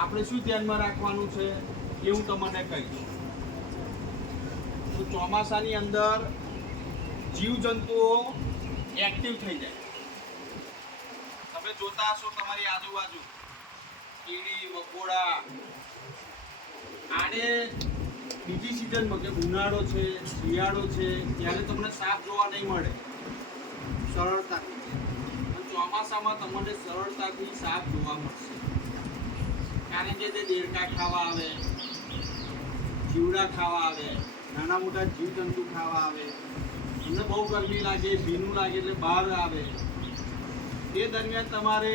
આપણે શું ધ્યાનમાં રાખવાનું છે એ હું તમને કહીશ. તો ચોમાસાની અંદર જીવજંતુઓ એક્ટિવ થઈ જાય. તમે જોતા હશો તમારી આજુબાજુ કીડી મકોડા. આને બીજી સિઝનમાં કે ઉનાળો છે શિયાળો છે ત્યારે તમને સાપ જોવા નહીં મળે સરળતાથી. ચોમાસામાં તમને સરળતાથી સાપ જોવા મળશે, કારણ કે તે દેડકા ખાવા આવે, જીવડા ખાવા આવે, નાના મોટા જીવજંતુ ખાવા આવે. તમને બહુ ગરમી લાગે, ભીનું લાગે એટલે બહાર આવે. તે દરમિયાન તમારે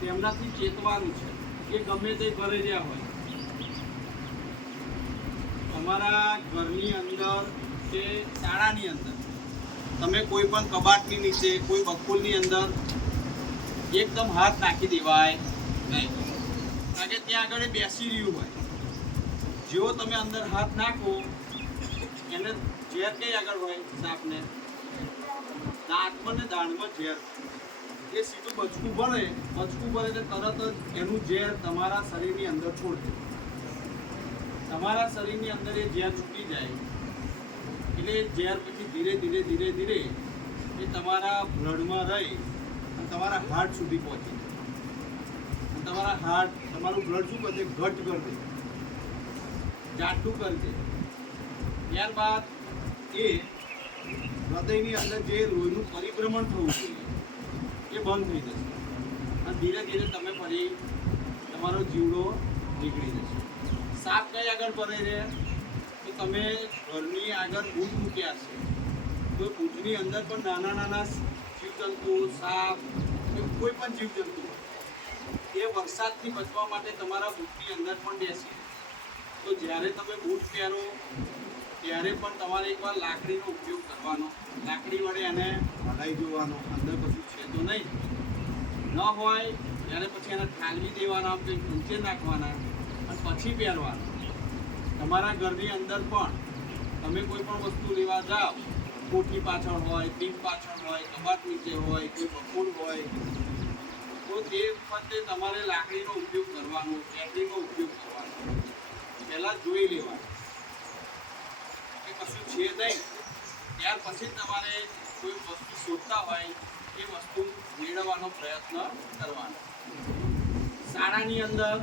તેમનાથી ચેતવાનું છે કે ગમે તે ઘરે રહ્યા હોય, તમારા ઘરની અંદર કે શાળાની અંદર તમે કોઈ પણ કબાટની નીચે કોઈ બકુલની અંદર એકદમ હાથ નાખી દેવાય નહીં, કારણ કે ત્યાં આગળ બેસી રહ્યું હોય. જેવો તમે અંદર હાથ નાખો એને ઝેર કઈ આગળ હોય સાપને દાંતમાં ને દાણમાં ઝેર. એ સીધું બચકું ભરે એટલે તરત જ એનું ઝેર તમારા શરીરની અંદર છોડે. તમારા શરીરની અંદર એ ઝેર છૂટી જાય એટલે એ ઝેર પછી ધીરે ધીરે એ તમારા બ્લડમાં રહી અને તમારા હાર્ટ સુધી પહોંચે. તમારા હાર્ટ તમારું બ્લડ શું કરશે? ઘટ કરી દે, જાડું કરી દે. ત્યારબાદ એ હૃદયની અંદર જે લોહીનું પરિભ્રમણ થવું જોઈએ એ બંધ થઈ જશે અને ધીરે ધીરે તમે ફરી તમારો જીવડો નીકળી જશે. સાપ કઈ આગળ ભરે છે તો તમે ઘરની આગળ બૂટ મૂક્યા છે તો બૂટની અંદર પણ નાના જીવજંતુ સાપ કોઈ પણ જીવજંતુ એ વરસાદથી બચવા માટે તમારા બૂટની અંદર પણ બેસી. તો જ્યારે તમે બૂટ પહેરો ત્યારે પણ તમારે એકવાર લાકડીનો ઉપયોગ કરવાનો. લાકડી વડે એને હલાવી જોવાનો, અંદર કશું છે તો નહીં. ન હોય ત્યારે પછી એને ઠાલવી દેવાના, કંઈક ઊંચે નાખવાના અને પછી પહેરવાના. તમારા ઘરની અંદર પણ તમે કોઈ પણ વસ્તુ લેવા જાઓ, કોઠી પાછળ હોય, પીક પાછળ હોય, કબાટ નીચે હોય, કોઈ બકુલ હોય, તો તે વખતે તમારે લાકડીનો ઉપયોગ કરવાનો, લાકડીનો ઉપયોગ કરવાનો. પહેલાં જોઈ લેવાનું કે કશું છે નહીં, ત્યાર પછી તમારે કોઈ વસ્તુ શોધતા હોય એ વસ્તુ મેળવવાનો પ્રયત્ન કરવાનો. શાળાની અંદર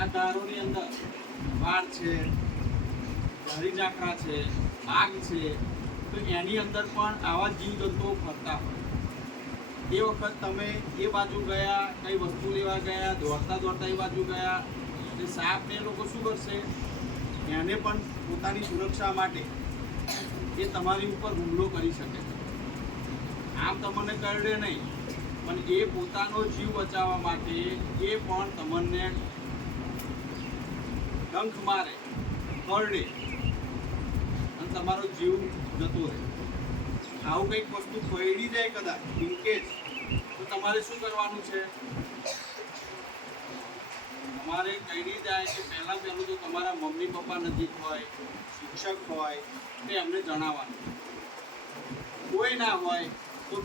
આ દારોની અંદર વાડ છે, ધારી ઝાકરા છે, બાગ છે, તો એની અંદર પણ આવા જીવજંતુઓ ફરતા હોય. એ વખત તમે એ બાજુ ગયા, કઈ વસ્તુ લેવા ગયા, દોડતા એ બાજુ ગયા, એટલે સાપને એ લોકો શું કરશે? એને પણ પોતાની સુરક્ષા માટે એ તમારી ઉપર હુમલો કરી શકે. આમ તમને કરડે નહીં, પણ એ પોતાનો જીવ બચાવવા માટે એ પણ તમને ડંખ મારે, કરડે અને તમારો જીવ જતો રહે. આવું કંઈક વસ્તુ પડી જાય કદાચ ઇનકેસ, તો તમારે શું કરવાનું છે? તમારે કહી જાય કે પહેલું તો તમારા મમ્મી પપ્પા નજીક હોય, શિક્ષક હોય, તો એમને જણાવવાનું. કોઈ ના હોય